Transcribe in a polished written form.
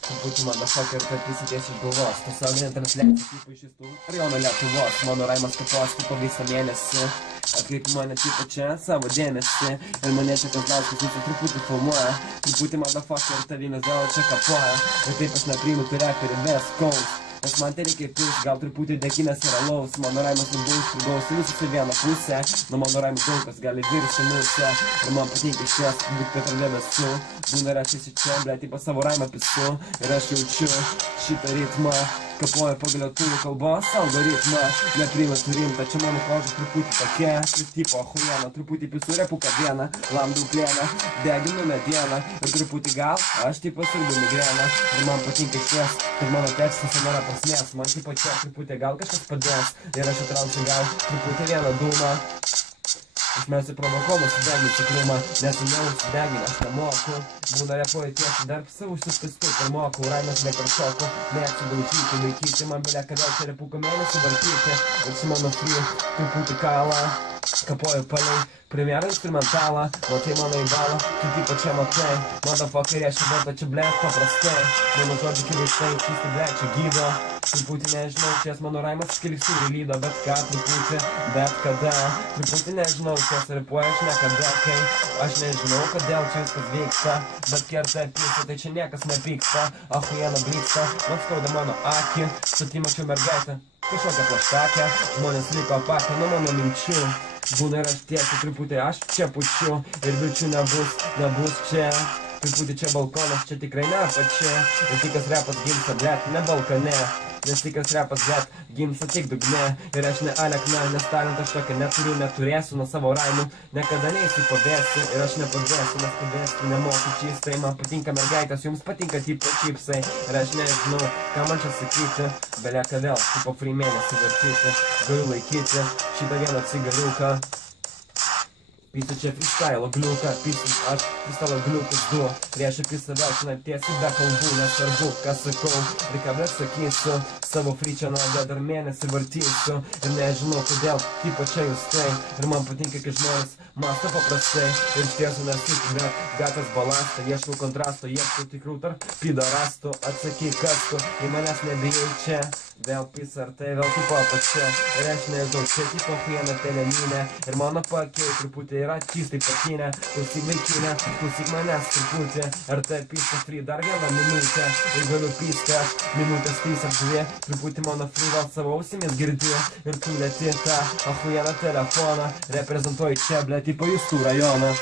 Truputį motherfucker, kad prisidės iš galvos. Tiesioginė transliacija tipo iš tų rajono Lietuvos. Mano raimas kapos tipo visą mėnesį. Atkreipi mane tipo čia savo dėmesį. Ir mane čia Kazlauskas visą truputį filmuoja. Truputį motherfucker, tavinės dėl čia kapoja. Ir taip aš nepriimu tų reperį West Coast. Nes man tai reikia pils, gal truputį dėkinės yra laus. Mano raimas nubaus, prigaus visus į vieną pusę. Nuo mano raimas daug kas gali virsti musę. Ir man patinka šies, būt kad ar debesu. Būna rašysi čia, ble, tipo savo raimą pisu. Ir aš jaučiu šitą ritmą. Kapoja pagal lietuvių kalbos algoritmą. Nepriima tu rimtą, čia mano koža truputį tokia. Kaip tipo ahuiena, truputį pisu repuką dieną. Lamdų plėną, deginu medieną. Ir truputį gal, aš tipo sirgu migreną. Ir man patinka šies, kad mano tekstas nėra prasmės. Man tipo čia truputį gal kažkas padės. Ir aš atrausiu gal truputį vieną dūmą. Išmesiu provokuomą sudegį tikrumą. Nesunau sudegį, aš nemoku. Būna repuoju tiesiai dar savo užsispistu ir moku. Raimas nekaršoku, mėgsiu daužyti, laikyti. Man belia kadėl čia repuką mėnesį vartyti. Ir su mano free truputį kalą. Kapoju palei premjerą instrumentalą. Matai mano į balą, tu tipo čia matai. Motherfucker, aš įverta čia blėt paprastai. Mano žodžiu kilistai, kisti blėt čia gydo. Truputį nežinau, čias mano raimas skilisiu lydo. Bet ką truputį, bet kada. Truputį nežinau, čias repuoju aš nekada. Kai aš nežinau, kodėl čia viskas vyksta. Bet kerta pisa, tai čia niekas nepyksta. Ahuiena blyksta, man skauda mano akį. Sutimačiau mergaitę, kažkokią plaštakę. Žmonės liko apakę nuo mano minčių. Būna ir aš tiesiai truputį aš čia pučiu. Ir vilčių nebus čia. Truputį čia balkonas, čia tikrai ne apačia. Ir tikras repas gimsta, blet, ne balkone. Nes tikras repas, blet, gimsta tik dugne. Ir aš ne alekna, nes talent aš tokio neturiu, neturėsiu nuo savo raimų. Niekada neįsipavėsiu ir aš nepavėsiu, nes pavėsiu nemoku čystai. Man patinka mergaitės, jums patinka tipo čipsai. Ir aš nežinau, ką man čia sakyti. Belieka vėl, tipo free mėnesį vartyti. Galiu laikyti šitą vieną cigariuką. Pysiu čia freestyle gliuką, pysiu aš freestyle gliukus du. Prieš apie save aš tiesiai be kalbų, nesvarbu, ką sakau. Ir ką bet sakysiu, savo free čia naudą dar mėnesį vartysiu. Ir nežinau kodėl, tipo čia jūs tai. Ir man patinka, kai žmonės mąsto paprastai. Ir iš tiesų nesitikiu, bet gatas balastą. Ieškau kontrasto, ieškau tikrų tarp pidorastų. Atsakyk, kas tu, į manęs nebijai čia. Vėl pis ar tai, vėl tipo apačia. Ir aš nežinau, čia tipo huiena teleninė. Ir mano pakiai truputį yra čystai patinę. Klausyk vaikinę, klausyk manęs truputį. Ir tai pisa free dar vieną minutę. Ir galiu pisti aš minutės trys apžiūrė. Truputį mano free gal savo ausimis girdi. Ir tu lėti tą ahuieną telefoną. Reprezentuoji čia, ble, tipo jūsų rajoną.